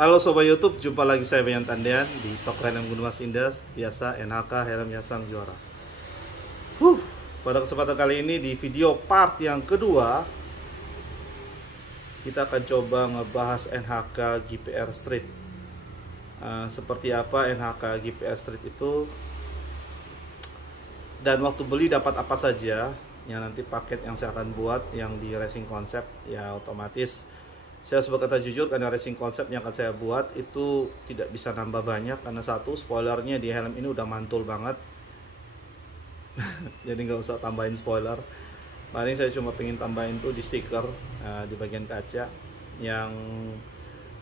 Halo Sobat YouTube, jumpa lagi saya Bayan Tandean di toko helm Gunung Mas Indah. Biasa NHK helm yang sang juara. Pada kesempatan kali ini di video part yang kedua, kita akan coba ngebahas NHK GPR Street. Seperti apa NHK GPR Street itu, dan waktu beli dapat apa saja. Yang nanti paket yang saya akan buat yang di racing concept, ya otomatis saya berkata jujur, karena racing concept yang akan saya buat itu tidak bisa nambah banyak, karena satu, spoilernya di helm ini udah mantul banget. Jadi nggak usah tambahin spoiler. Paling saya cuma pengen tambahin tuh di stiker di bagian kaca. Yang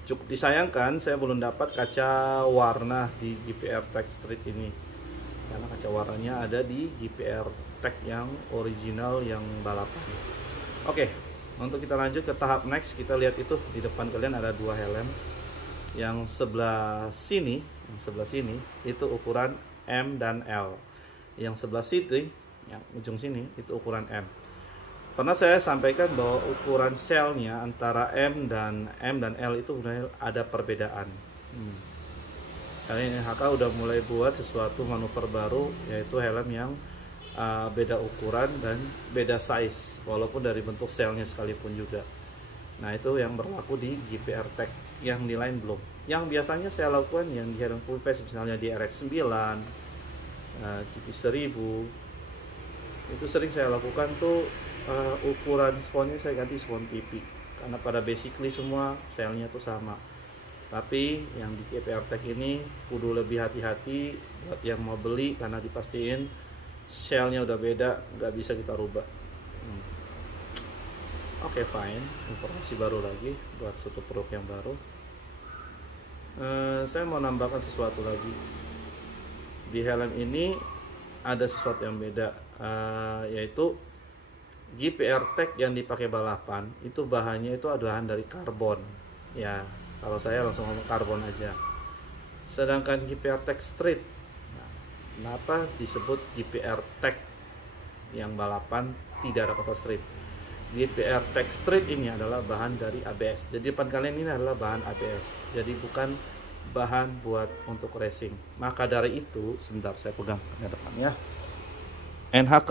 cukup disayangkan, saya belum dapat kaca warna di GPR Tech Street ini, karena kaca warnanya ada di GPR Tech yang original yang balapan. Oke. Untuk kita lanjut ke tahap next, kita lihat itu di depan kalian ada dua helm. Yang sebelah sini itu ukuran M dan L. Yang sebelah situ, yang ujung sini itu ukuran M. Pernah saya sampaikan bahwa ukuran selnya antara M dan L itu udah ada perbedaan. Kali ini HK udah mulai buat sesuatu manuver baru, yaitu helm yang beda ukuran dan beda size, walaupun dari bentuk selnya sekalipun juga. Nah, itu yang berlaku di GPR Tech, yang di lain belum. Yang biasanya saya lakukan yang di helm full face, misalnya di RX9, GP1000, itu sering saya lakukan tuh ukuran sponnya saya ganti spon PP, karena pada basically semua selnya tuh sama. Tapi yang di GPR Tech ini kudu lebih hati-hati buat yang mau beli, karena dipastiin shellnya udah beda, nggak bisa kita rubah. Oke, fine. Informasi baru lagi buat satu produk yang baru. Saya mau nambahkan sesuatu lagi. Di helm ini ada sesuatu yang beda, yaitu GPR Tech yang dipakai balapan itu bahannya itu bahan dari karbon. Ya, kalau saya langsung ngomong karbon aja. Sedangkan GPR Tech Street, kenapa disebut GPR Tech yang balapan, tidak ada kata street? GPR Tech Street ini adalah bahan dari ABS. Jadi depan kalian ini adalah bahan ABS. Jadi bukan bahan buat untuk racing. Maka dari itu, sebentar saya pegang ke depan ya. NHK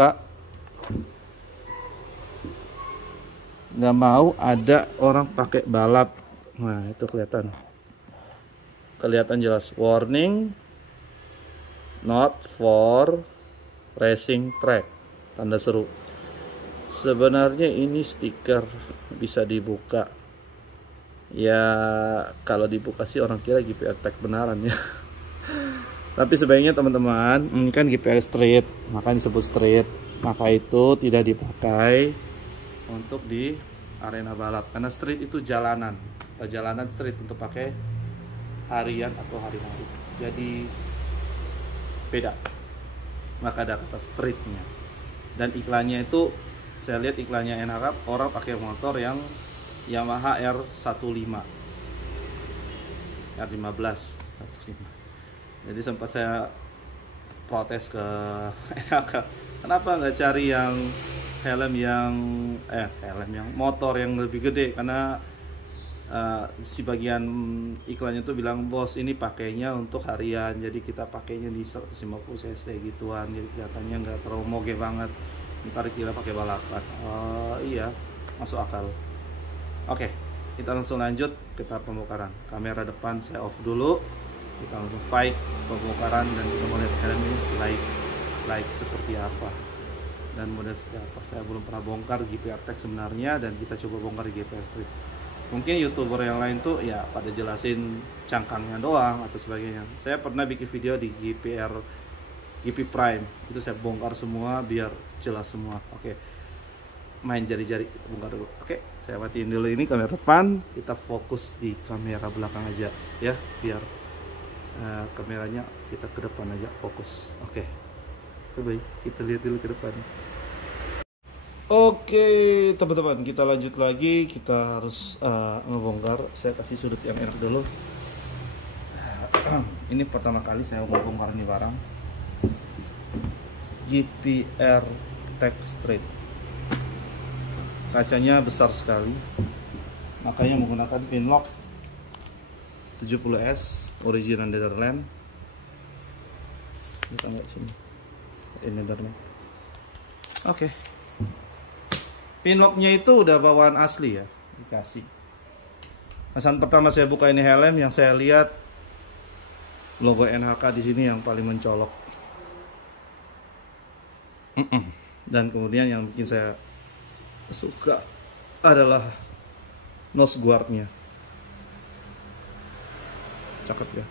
nggak mau ada orang pakai balap. Nah, itu kelihatan jelas, warning not for racing track, tanda seru. Sebenarnya ini stiker bisa dibuka. Ya, kalau dibuka sih orang kira GPR Tech benaran ya. Tapi sebaiknya teman-teman, ini kan GPR Street, makanya disebut street. Maka itu tidak dipakai untuk di arena balap, karena street itu jalanan street untuk pakai harian atau hari-hari. Jadi beda, maka ada kata streetnya. Dan iklannya itu, saya lihat iklannya NHK, orang pakai motor yang Yamaha R15 jadi sempat saya protes ke NHK, kenapa nggak cari yang helm yang motor yang lebih gede, karena si bagian iklannya tuh bilang, bos ini pakainya untuk harian, jadi kita pakainya di 150 cc gituan, jadi kelihatannya nggak terlalu moge banget, ntar kira pakai balapan. Iya, masuk akal. Oke, kita langsung lanjut ke tahap pembongkaran. Kamera depan saya off dulu, kita langsung fight pembongkaran, dan kita mau lihat helm ini like seperti apa dan model seperti apa. Saya belum pernah bongkar GPR Tech sebenarnya, dan kita coba bongkar di GPR Street. Mungkin youtuber yang lain tuh ya pada jelasin cangkangnya doang atau sebagainya. Saya pernah bikin video di GP Prime, itu saya bongkar semua biar jelas semua. Oke, main jari-jari, kita bongkar dulu. Oke, saya matiin dulu ini kamera depan, kita fokus di kamera belakang aja ya, biar kameranya kita ke depan aja, fokus. Oke, bye, kita lihat dulu ke depan. Oke teman-teman, kita lanjut lagi. Kita harus ngebongkar. Saya kasih sudut yang enak dulu. Ini pertama kali saya mau bongkar ini barang GPR Tech Street. Kacanya besar sekali, makanya menggunakan pin lock 70S original Netherlands. Kita lihat sini. Ini Netherlands. Oke. Pinlocknya itu udah bawaan asli ya, dikasih. Pesan pertama saya buka ini helm, yang saya lihat logo NHK di sini yang paling mencolok. Dan kemudian yang bikin saya suka adalah nose guardnya. Cakep ya.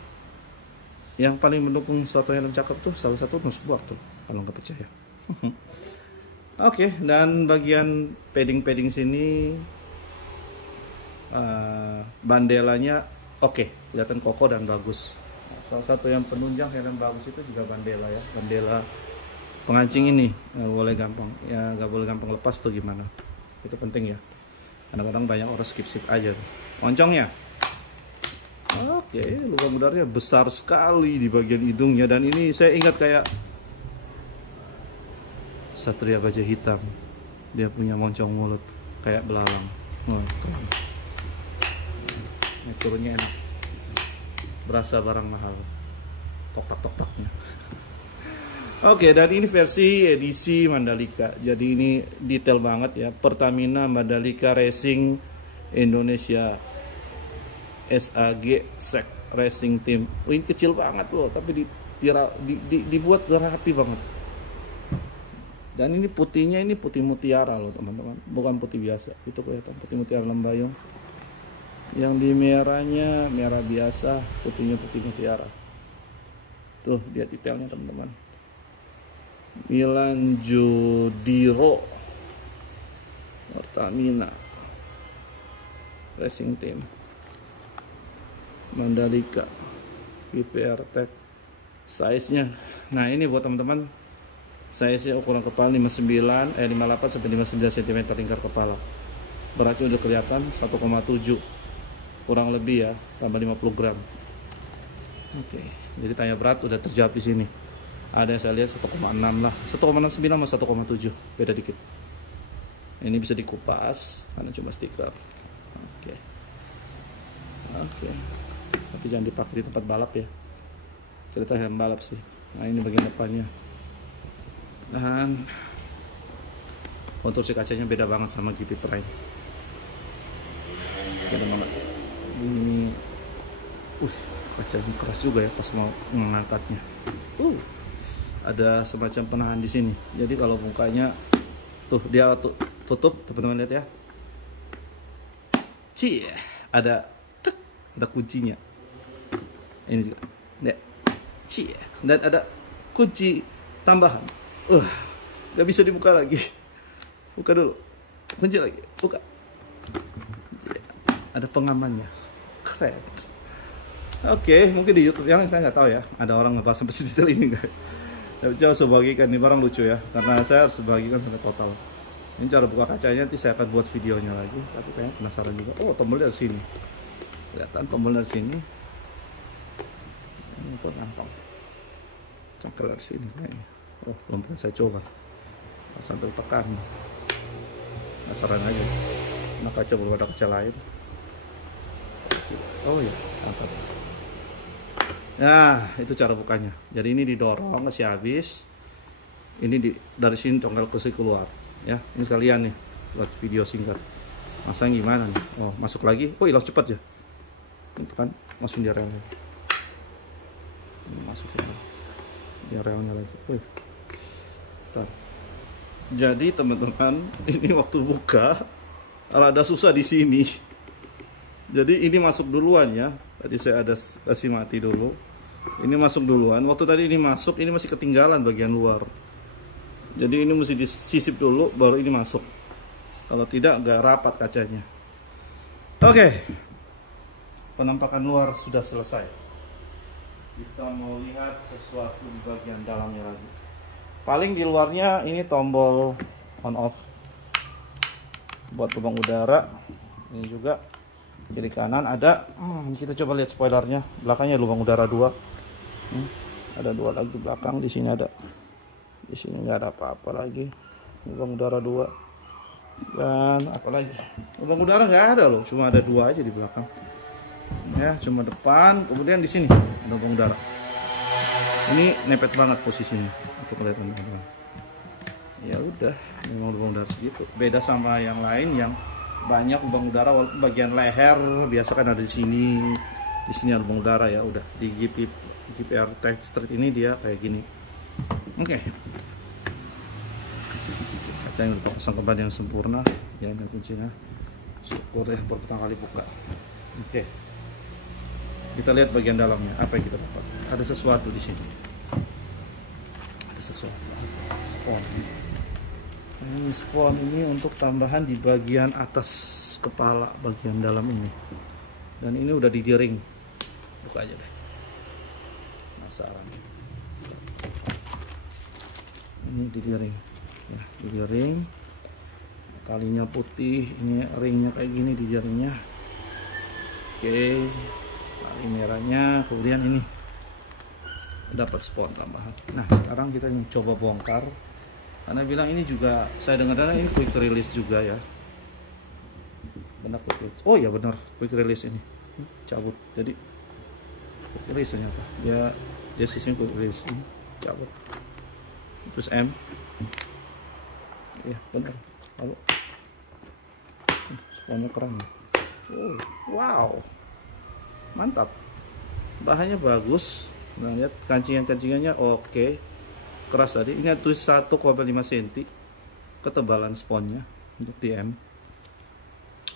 Yang paling mendukung suatu helm cakep tuh salah satu nose guard tuh, kalau nggak percaya. Oke, dan bagian padding sini bandelanya oke, kelihatan kokoh dan bagus. Salah satu yang penunjang helm bagus itu juga bandela ya, bandela pengancing ini nggak boleh gampang ya, nggak boleh gampang lepas tuh gimana, itu penting ya. Kadang-kadang banyak orang skip aja. Moncongnya, oke, lubang udaranya besar sekali di bagian hidungnya, dan ini saya ingat kayak Satria Baja Hitam, dia punya moncong mulut kayak belalang. Oh, keren. Ini turunnya enak, berasa barang mahal, tok-tak-tok-taknya. Oke, dan ini versi edisi Mandalika. Jadi ini detail banget ya. Pertamina Mandalika Racing Indonesia SAG SEC Racing Team. Oh, ini kecil banget loh, tapi dibuat rapi banget. Dan ini putihnya, ini putih mutiara loh teman-teman, bukan putih biasa. Itu kelihatan putih mutiara lembayung. Yang di merahnya merah biasa, putihnya putih mutiara. Tuh lihat detailnya teman-teman. Milan Judiro Pertamina Racing Team Mandalika PPR Tech. Size-nya, nah ini buat teman-teman, size-nya ukuran kepala 58 sampai 59 cm lingkar kepala. Beratnya udah kelihatan 1,7 kurang lebih ya, tambah 50 gram. Oke, jadi tanya berat udah terjawab di sini. Ada yang saya lihat 1,6 lah, 1,69 sama 1,7, beda dikit. Ini bisa dikupas karena cuma stiker. Oke. Tapi jangan dipakai di tempat balap ya. Cerita helm balap sih. Nah ini bagian depannya. Dan konstruksi kacanya beda banget sama GP Prime. Beda banget. Ini, kacanya keras juga ya pas mau mengangkatnya. Ada semacam penahan di sini. Jadi kalau bukanya tuh dia tutup, teman-teman lihat ya. Ada kuncinya. Ini juga. Dan ada kunci tambahan. Nggak bisa dibuka lagi. Buka dulu. Kunci lagi. Buka. Ada pengamannya. Keren. Oke, mungkin di YouTube yang saya nggak tahu ya. Ada orang ngebahas sampai sedetail ini guys. Tapi coba saya bagikan, ini barang lucu ya, karena saya harus bagikan sampai total. Ini cara buka kacanya, nanti saya akan buat videonya lagi. Tapi kayaknya penasaran juga. Oh, tombolnya dari sini. Kelihatan tombolnya dari sini. Ini pun gampang. Cangkel dari sini kayaknya. Oh, belum pernah saya coba. Sampai tekan. Penasaran aja. Nah, kaca berbeda kaca lain. Oh ya, mantap. Nah, itu cara bukanya. Jadi ini didorong kasih habis. Ini dari sini congkel kursi keluar. Ya, ini sekalian nih buat video singkat. Masang gimana nih? Oh, masuk lagi. Oh, hilang cepat ya. Tekan, masukin di relnya. Masukin di relnya lagi. Bentar. Jadi teman-teman, ini waktu buka rada susah di sini. Jadi ini masuk duluan ya. Tadi saya ada kasih mati dulu. Ini masuk duluan. Waktu tadi ini masuk, ini masih ketinggalan bagian luar. Jadi ini mesti disisip dulu, baru ini masuk. Kalau tidak, nggak rapat kacanya. Oke. Penampakan luar sudah selesai. Kita mau lihat sesuatu di bagian dalamnya lagi. Paling di luarnya ini tombol on off buat lubang udara. Ini juga. Kiri kanan ada, kita coba lihat spoilernya. Belakangnya lubang udara 2. Ada 2 lagi di belakang. Di sini ada. Di sini nggak ada apa-apa lagi. Lubang udara 2. Dan apa lagi? Lubang udara nggak ada loh, cuma ada 2 aja di belakang. Ya, cuma depan. Kemudian di sini ada lubang udara. Ini nepet banget posisinya untuk kelihatan teman-teman. Ya udah, memang lubang udara segitu. Beda sama yang lain yang banyak lubang udara, walaupun bagian leher biasa kan ada di sini. Di sini ada lubang udara ya. Udah di GPR Tech Street ini dia kayak gini. Oke. Kaca yang udah pasang kembali yang sempurna. Ya, ini kuncinya. Syukur ya baru pertama kali buka. Oke. Kita lihat bagian dalamnya, apa yang kita dapat. Ada sesuatu di sini. Ada sesuatu. Spon. Ini spon ini untuk tambahan di bagian atas kepala, bagian dalam ini. Dan ini udah digiring. Buka aja deh. Masalah. Ini digiring. Ya, digiring. Talinya putih, ini ringnya kayak gini digiringnya. Oke. Tali merahnya, kemudian ini dapat spon tambahan. Nah, sekarang kita coba bongkar. Karena bilang ini juga, saya dengar ini quick release juga ya. Benar quick release. Oh ya benar, quick release ini. Cabut. Jadi quick release ternyata. Dia sistem quick release ini cabut. Terus M. Iya, benar. Lalu sponnya keren. Oh, wow. Mantap, bahannya bagus. Nah, lihat kancingannya oke, keras tadi. Ini tulis 1,5 cm ketebalan sponnya untuk DM,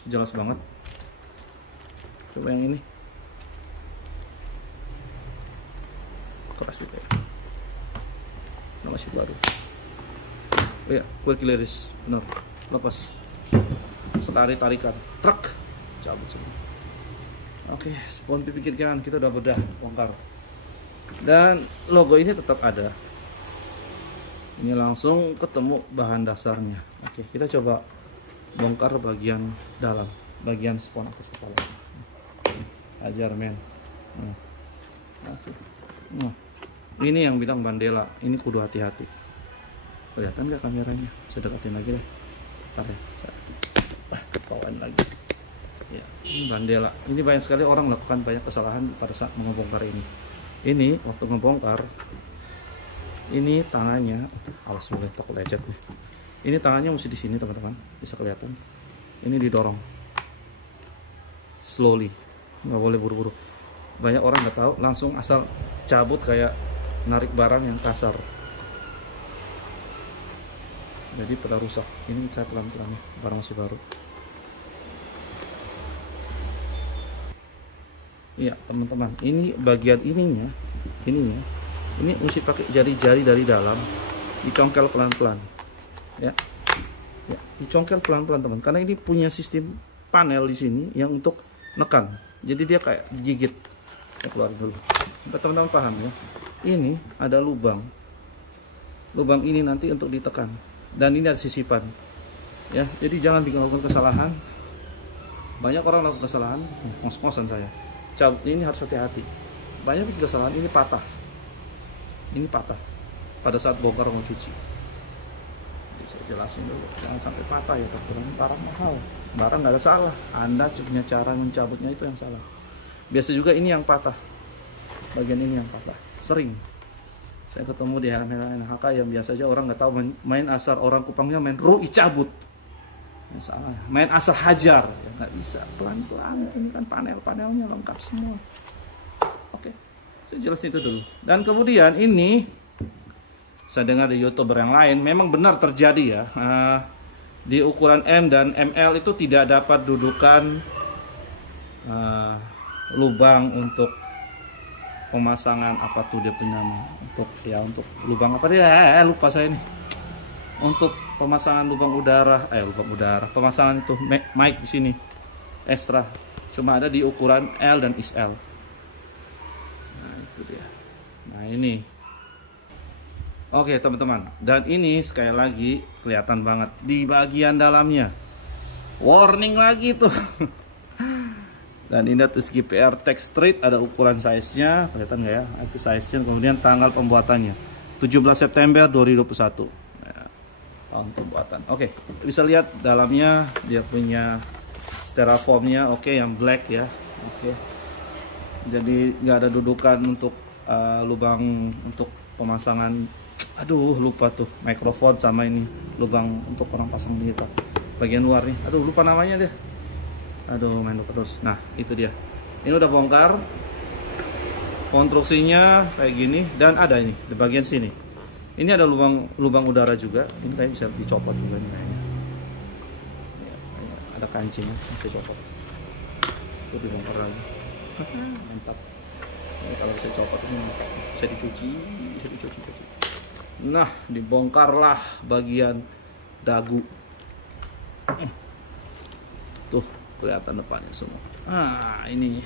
jelas banget. Coba yang ini, keras juga ya. Nah, masih baru. Oh ya, quick release, benar, lepas sekali tarikan, truk, cabut semua. Oke, spon pipi kanan kita udah bedah, bongkar. Dan logo ini tetap ada. Ini langsung ketemu bahan dasarnya. Oke, kita coba bongkar bagian dalam, bagian spon atas kepala. Ajar men. Nah, ini yang bilang Bandela, ini kudu hati-hati. Kelihatan nggak kameranya? Saya dekatin lagi deh. Ntar ya, kawan lagi. Ya, ini Bandela. Ini banyak sekali orang melakukan banyak kesalahan pada saat mengebongkar ini. Ini waktu ngebongkar, ini tangannya, alas mulai takut lecet nih. Ini tangannya mesti di sini teman-teman, bisa kelihatan. Ini didorong, slowly, nggak boleh buru-buru. Banyak orang nggak tahu, langsung asal cabut kayak narik barang yang kasar. Jadi pada rusak. Ini saya pelan-pelan, barang masih baru. Iya teman-teman, ini bagian ininya, ini mesti pakai jari-jari dari dalam, dicongkel pelan-pelan, ya, dicongkel pelan-pelan teman, karena ini punya sistem panel di sini yang untuk nekan, jadi dia kayak gigit. Saya keluarin dulu, teman-teman paham ya. Ini ada lubang ini nanti untuk ditekan, dan ini ada sisipan, ya. Jadi jangan bikin lakukan kesalahan. Banyak orang lakukan kesalahan, ngos-ngosan saya. Cabut ini harus hati-hati. Banyak kesalahan, ini patah. Ini patah pada saat bongkar mau cuci. Jadi saya jelasin dulu, jangan sampai patah ya, takutnya barang mahal. Barang nggak ada salah, Anda punya cara mencabutnya itu yang salah. Biasa juga ini yang patah, bagian ini yang patah. Sering saya ketemu di helm-helm NHK yang biasa aja orang nggak tahu, main asal, orang Kupangnya main rui cabut. Yang salah, main asal hajar, ya, nggak bisa, pelan-pelan. Ini kan panel-panelnya lengkap semua. Oke, saya jelasin itu dulu. Dan kemudian ini saya dengar di YouTuber yang lain, memang benar terjadi ya, di ukuran M dan ML itu tidak dapat dudukan lubang untuk pemasangan, apa tuh dia punya nama, untuk lubang apa dia, lupa saya nih. Untuk pemasangan lubang udara, pemasangan itu mic di sini ekstra, cuma ada di ukuran L dan XL. Nah itu dia. Nah ini, oke teman-teman, dan ini sekali lagi kelihatan banget di bagian dalamnya. Warning lagi tuh. Dan ini tulis GPR Tech Street, ada ukuran size-nya, kelihatan nggak ya? Itu size-nya, kemudian tanggal pembuatannya 17 September 2021. Tahun pembuatan. Oke, bisa lihat dalamnya dia punya styrofoamnya, oke, yang black ya. Oke. Jadi nggak ada dudukan untuk lubang untuk pemasangan. Aduh lupa tuh mikrofon sama ini lubang untuk orang pasang digital bagian luar nih. Aduh lupa namanya deh. Aduh main lupa terus. Nah itu dia. Ini udah bongkar. Konstruksinya kayak gini dan ada ini di bagian sini. Ini ada lubang udara juga. Ini kayak bisa dicopot juga nih kayaknya. Ada kancingnya bisa dicopot. Itu dibongkar lagi. Mantap. Ini kalau bisa copot ini bisa dicuci. Nah, dibongkarlah bagian dagu. Tuh, kelihatan depannya semua. Ah, ini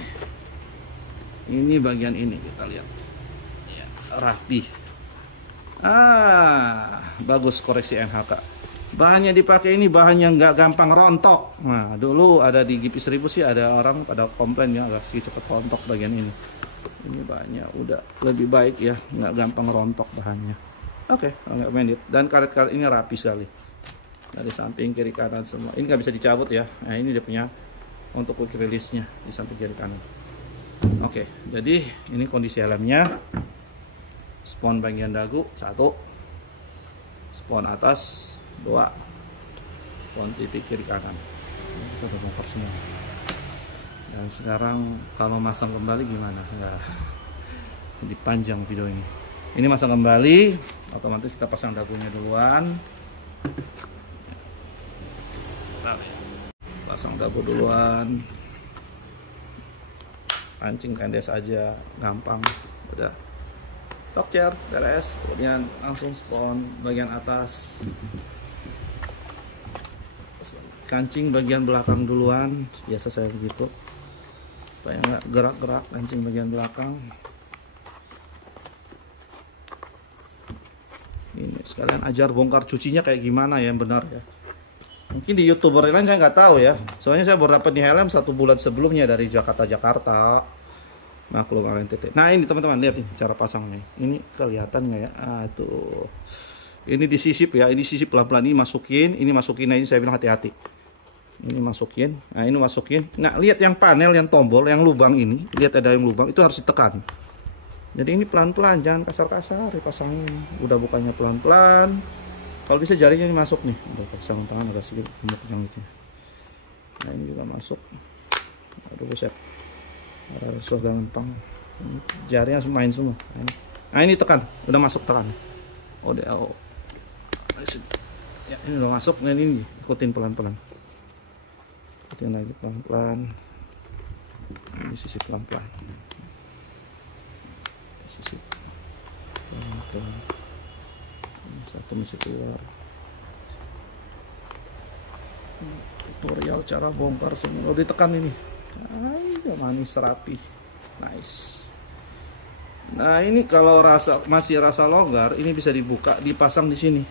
bagian ini kita lihat. Ya, rapi. Bagus koreksi NHK. Bahannya dipakai ini bahan yang nggak gampang rontok. Nah, dulu ada di GP 1000 sih ada orang pada komplain ya agak sedikit cepat rontok bagian ini. Ini bahannya udah lebih baik ya, nggak gampang rontok bahannya. Oke, nggak menit. Dan karet-karet ini rapi sekali. Dari samping kiri kanan semua. Ini nggak bisa dicabut ya. Nah ini dia punya untuk quick release-nya di samping kiri kanan. Oke, jadi ini kondisi helmnya. Spon bagian dagu 1, spon atas 2, spon titik kiri kanan. Ini kita udah bongkar semua. Dan sekarang kalau masang kembali gimana? Nggak, dipanjang video ini. Ini masang kembali, otomatis kita pasang dagunya duluan. Pasang dagu duluan. Pancing kandes aja, gampang. Udah. Torque chair, beres. Kemudian langsung spon bagian atas. Kancing bagian belakang duluan. Biasa saya begitu. Supaya nggak gerak-gerak kancing bagian belakang. Ini sekalian ajar bongkar cucinya kayak gimana ya yang benar ya. Mungkin di YouTuber lain saya nggak tahu ya. Soalnya saya baru dapat di helm 1 bulan sebelumnya dari Jakarta. Maklum NTT. Nah ini teman-teman lihat nih cara pasangnya. Ini kelihatan nggak ya? Tuh. Ini disisip ya. Ini sisip pelan-pelan. Ini masukin. Ini masukin. Nah ini saya bilang hati-hati. Ini masukin. Nah ini masukin. Nah lihat yang panel, yang tombol, yang lubang ini. Lihat ada yang lubang. Itu harus ditekan. Jadi ini pelan-pelan, jangan kasar-kasar dipasangin. Udah bukanya pelan-pelan. Kalau bisa jarinya ini masuk nih. Udah pasang tangan agak sedikit gemuk yang itu. Nah ini juga masuk. Aduh buset. Susah gampang. Jarinya main semua. Nah ini tekan, udah masuk tekan. Ya ini udah masuk. Nah ini ikutin pelan-pelan. Ikutin lagi pelan-pelan. Ini sisi pelan-pelan. Sisi pelan-pelan. Satu masih keluar. Tutorial cara bongkar semua. Udah ditekan ini. Udah manis rapi. Nice. Nah ini kalau masih rasa longgar, ini bisa dibuka, dipasang di sini.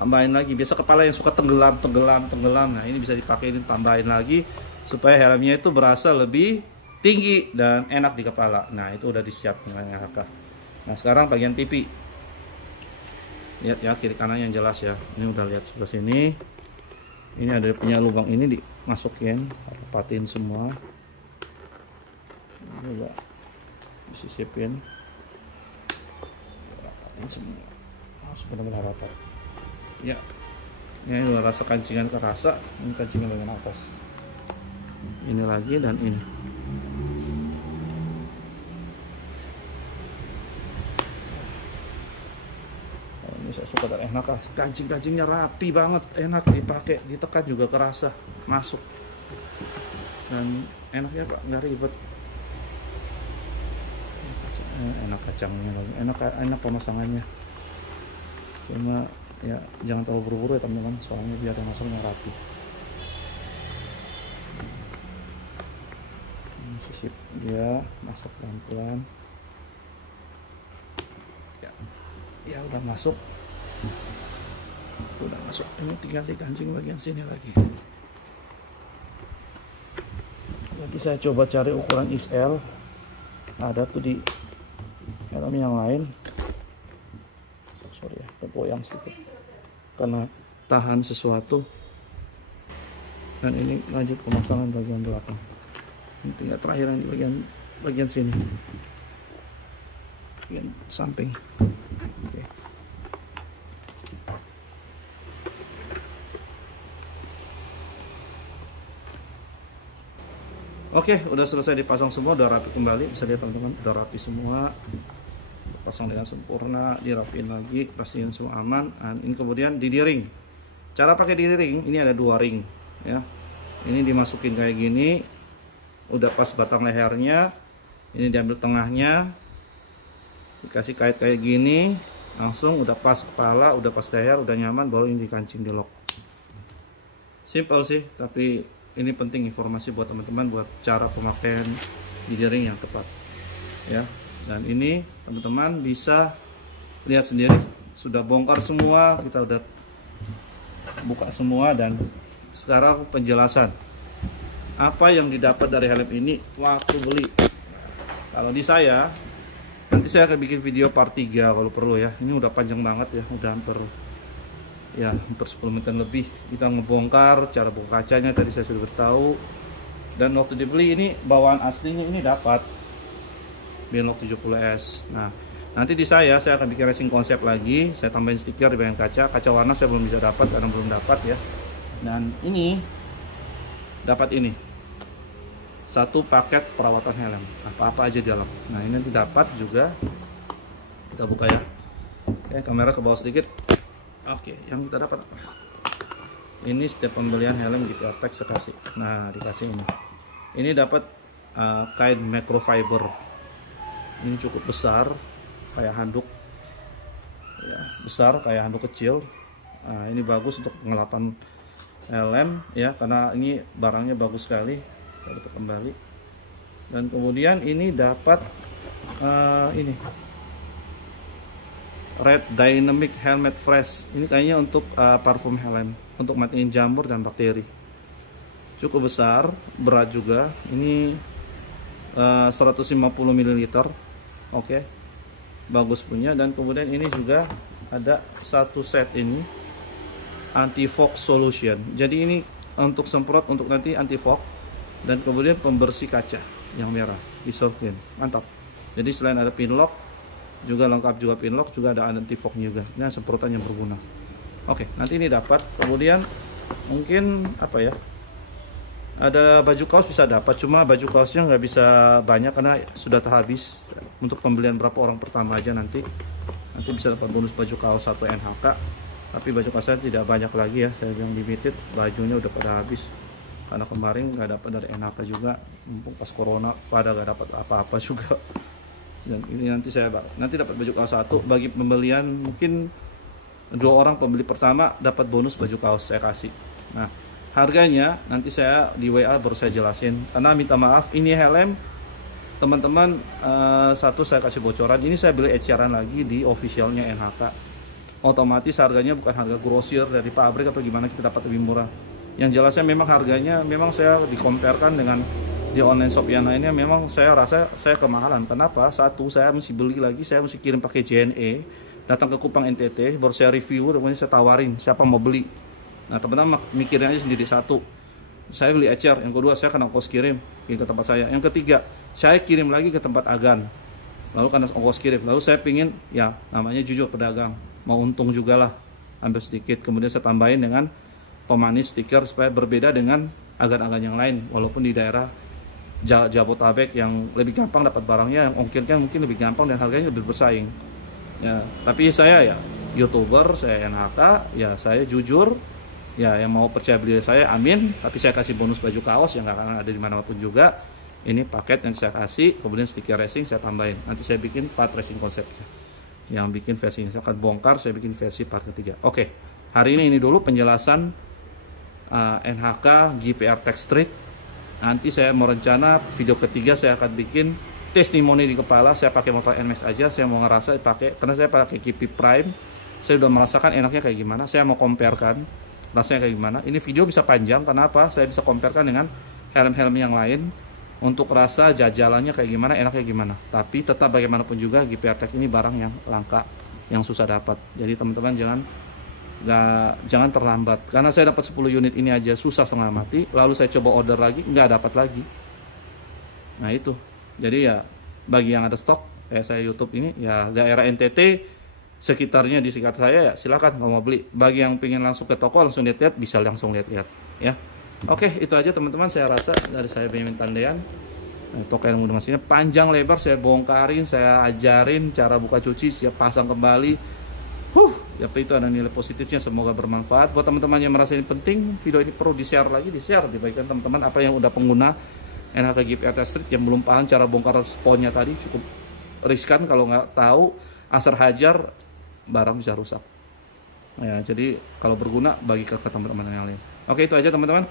Tambahin lagi. Biasa kepala yang suka tenggelam. Nah ini bisa dipakai, ini tambahin lagi supaya helmnya itu berasa lebih tinggi dan enak di kepala. Nah itu udah disiapkan dengan HK. Nah sekarang bagian pipi. Lihat ya kiri kanan yang jelas ya. Ini udah lihat sebelah sini. Ini ada punya lubang ini dimasukin, rapatin semua. Ini udah disisipin. Rapatin semua. Harus benar-benar rapat. Ya. Ini udah rasa kancingan kerasa. Ini kancingan bagian atas. Ini lagi dan ini. Saya suka dari enak, kancing-kancingnya rapi banget, enak dipakai, ditekan juga kerasa masuk dan enaknya pak, nggak ribet. Enak kacangnya lagi, enak pemasangannya. Cuma ya jangan terlalu buru-buru ya teman-teman, soalnya biar yang masuknya rapi. Sisip dia masuk pelan-pelan. Ya udah masuk. Udah masuk. Ini tinggal dikancing bagian sini lagi. Nanti saya coba cari ukuran XL. Ada tuh di helm yang lain. Sorry ya, tergoyang sedikit karena tahan sesuatu. Dan ini lanjut pemasangan bagian belakang. Ini tinggal terakhir di bagian bagian sini, bagian samping. Oke. Oke, udah selesai dipasang semua, udah rapi kembali. Bisa lihat teman-teman, udah rapi semua. Pasang dengan sempurna, dirapiin lagi, pastiin semua aman. Dan ini kemudian didiring. Cara pakai didiring, ini ada 2 ring ya. Ini dimasukin kayak gini. Udah pas batang lehernya. Ini diambil tengahnya. Dikasih kait kayak gini, langsung udah pas kepala, udah pas leher, udah nyaman, baru ini dikancing di lock. Simple sih, tapi ini penting informasi buat teman-teman buat cara pemakaian didiring yang tepat ya. Dan ini teman-teman bisa lihat sendiri, sudah bongkar semua, kita udah buka semua. Dan sekarang penjelasan apa yang didapat dari helm ini waktu beli. Kalau di saya, nanti saya akan bikin video part 3 kalau perlu ya. Ini udah panjang banget ya, udah hampir 10 menit lebih kita ngebongkar cara buka kacanya. Tadi saya sudah beritahu. Dan waktu dibeli ini bawaan aslinya ini dapat Binlock 70S. Nah, nanti di saya akan bikin racing konsep lagi. Saya tambahin stiker di bagian kaca. Kaca warna saya belum bisa dapat karena belum dapat ya. Dan ini dapat ini, satu paket perawatan helm, apa-apa aja di dalam. Nah, ini nanti dapat juga. Kita buka ya. Oke, kamera ke bawah sedikit. Oke, yang kita dapat apa? Ini setiap pembelian helm GPR Tech saya kasih. Nah, dikasih ini. Ini dapat kain microfiber. Ini cukup besar, kayak handuk. Ya, besar kayak handuk kecil. Nah, ini bagus untuk pengelapan helm ya, karena ini barangnya bagus sekali. Kita dapat kembali. Dan kemudian ini dapat ini Red Dynamic Helmet Fresh. Ini kayaknya untuk parfum helm, untuk matiin jamur dan bakteri. Cukup besar, berat juga. Ini 150 ml. Oke. Bagus punya. Dan kemudian ini juga ada satu set ini anti fog solution. Jadi ini untuk semprot untuk nanti anti fog, dan kemudian pembersih kaca yang merah di surfin. Mantap. Jadi selain ada pinlock, juga lengkap juga pinlock, juga ada anti fog juga. Ini semprotan yang berguna. Oke, nanti ini dapat. Kemudian mungkin apa ya, ada baju kaos bisa dapat, cuma baju kaosnya nggak bisa banyak karena sudah habis. Untuk pembelian berapa orang pertama aja nanti bisa dapat bonus baju kaos 1 NHK. Tapi baju kaosnya tidak banyak lagi ya, saya bilang limited. Bajunya udah pada habis karena kemarin nggak dapat dari NHK juga, mumpung pas corona pada nggak dapat apa-apa juga. Dan ini nanti dapat baju kaos 1 bagi pembelian, mungkin 2 orang pembeli pertama dapat bonus baju kaos saya kasih. Nah, harganya nanti saya di WA baru saya jelasin, karena minta maaf ini helm teman-teman, satu saya kasih bocoran, ini saya beli eceran lagi di officialnya NHK. Otomatis harganya bukan harga grosir dari pabrik atau gimana kita dapat lebih murah. Yang jelasnya memang harganya memang saya dikomparekan dengan di online shop yang lainnya, memang saya rasa saya kemahalan. Kenapa? Satu, saya mesti beli lagi, saya mesti kirim pakai JNE, datang ke Kupang NTT, baru saya review, kemudian saya tawarin siapa mau beli. Nah, teman-teman mikirnya aja sendiri. Satu, saya beli ecer. Yang kedua, saya kena ongkos kirim ke tempat saya. Yang ketiga, saya kirim lagi ke tempat agan, lalu karena ongkos kirim. Lalu saya pingin, ya namanya jujur pedagang, mau untung juga lah, ambil sedikit. Kemudian saya tambahin dengan pemanis stiker supaya berbeda dengan agan-agan yang lain, walaupun di daerah Jabotabek yang lebih gampang dapat barangnya, yang ongkirnya mungkin lebih gampang dan harganya lebih bersaing ya. Tapi saya ya YouTuber, saya NHK ya, saya jujur ya, yang mau percaya beli saya amin. Tapi saya kasih bonus baju kaos yang nggak akan ada di manapun juga. Ini paket yang saya kasih, kemudian stiker racing saya tambahin. Nanti saya bikin part racing konsepnya, yang bikin versi ini saya akan bongkar, saya bikin versi part ketiga. Oke, hari ini dulu penjelasan NHK GPR Tech Street. Nanti saya mau rencana video ketiga saya akan bikin testimoni di kepala. Saya pakai motor NMAX aja, saya mau ngerasa pakai, karena saya pakai GP Prime, saya udah merasakan enaknya kayak gimana. Saya mau comparekan rasanya kayak gimana. Ini video bisa panjang, kenapa? Saya bisa comparekan dengan helm-helm yang lain untuk rasa jajalannya kayak gimana, enaknya gimana. Tapi tetap bagaimanapun juga GPR Tech ini barang yang langka, yang susah dapat. Jadi teman-teman jangan terlambat, karena saya dapat 10 unit ini aja susah setengah mati, lalu saya coba order lagi nggak dapat lagi. Nah itu Jadi ya bagi yang ada stok kayak saya YouTube ini ya daerah NTT sekitarnya di sekitar saya ya silakan kalau mau beli. Bagi yang pengen langsung ke toko langsung lihat-lihat bisa langsung lihat-lihat ya. Oke, itu aja teman-teman saya rasa dari saya Benyamin Tandean. Toko ilmu mesinnya panjang lebar saya bongkarin, saya ajarin cara buka cuci, siap pasang kembali. Ya itu ada nilai positifnya, semoga bermanfaat buat teman-teman yang merasa ini penting. Video ini perlu di-share lagi, dibagikan teman-teman apa yang udah pengguna NHK GPR Test Street yang belum paham cara bongkar sponnya tadi, cukup riskan kalau nggak tahu asar hajar barang bisa rusak. Ya, jadi kalau berguna bagi ke teman-teman yang lain. Oke, itu aja teman-teman.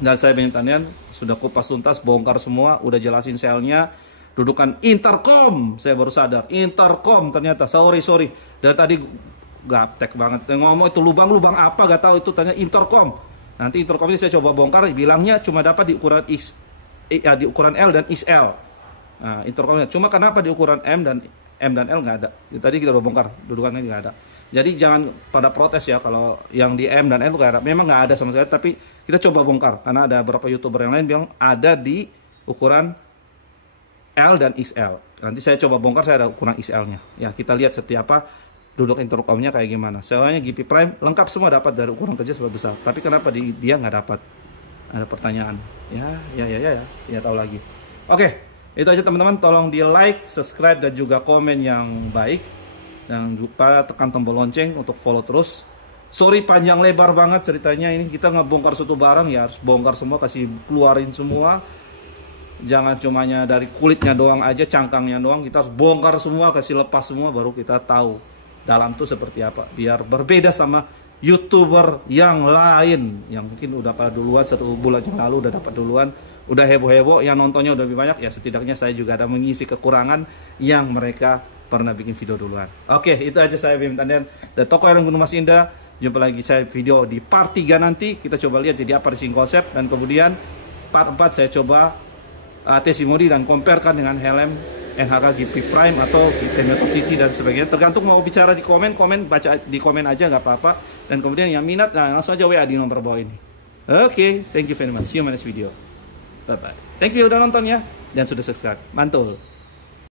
Dan saya Benyamin Tandean sudah kupas tuntas, bongkar semua, udah jelasin selnya, dudukan intercom. Saya baru sadar, intercom ternyata. Sorry. Dari tadi gaptek banget. Ngomong itu lubang apa gak tahu itu tanya intercom. Nanti intercom ini saya coba bongkar, bilangnya cuma dapat di ukuran di ukuran L dan XL. Nah, intercomnya cuma kenapa di ukuran M dan L nggak ada. Tadi kita udah bongkar, dudukannya nggak ada. Jadi jangan pada protes ya kalau yang di M dan N itu nggak ada. Memang nggak ada sama sekali, tapi kita coba bongkar karena ada beberapa YouTuber yang lain bilang ada di ukuran L dan XL. Nanti saya coba bongkar, saya ada ukuran XL-nya. Ya, kita lihat setiap apa duduk intercomnya kayak gimana. Soalnya GP Prime lengkap semua dapat dari ukuran kerja sebab besar. Tapi kenapa dia nggak dapat? Ada pertanyaan. Ya tahu lagi. Oke, itu aja teman-teman. Tolong di like, subscribe dan juga komen yang baik. Jangan lupa tekan tombol lonceng untuk follow terus. Sorry panjang lebar banget ceritanya ini. Kita ngebongkar suatu barang ya harus bongkar semua, kasih keluarin semua. Jangan cumanya dari kulitnya doang aja, cangkangnya doang. Kita harus bongkar semua, kasih lepas semua, baru kita tahu dalam tuh seperti apa. Biar berbeda sama YouTuber yang lain yang mungkin udah pada duluan, 1 bulan yang lalu udah dapat duluan, udah heboh-heboh, yang nontonnya udah lebih banyak. Ya setidaknya saya juga ada mengisi kekurangan yang mereka pernah bikin video duluan. Oke, itu aja saya Benyamin Tandean dari Toko Helm Gunung Mas Indah. Jumpa lagi saya video di part 3 nanti. Kita coba lihat jadi apa racing konsep, dan kemudian part 4 saya coba testimoni dan comparekan dengan helm NHK GP Prime atau GP Metro City dan sebagainya. Tergantung mau bicara di komen baca di komen aja nggak apa-apa. Dan kemudian yang minat langsung aja WA di nomor bawah ini. Oke, thank you very much. See you in my next video. Bye bye. Thank you udah nonton ya dan sudah subscribe. Mantul.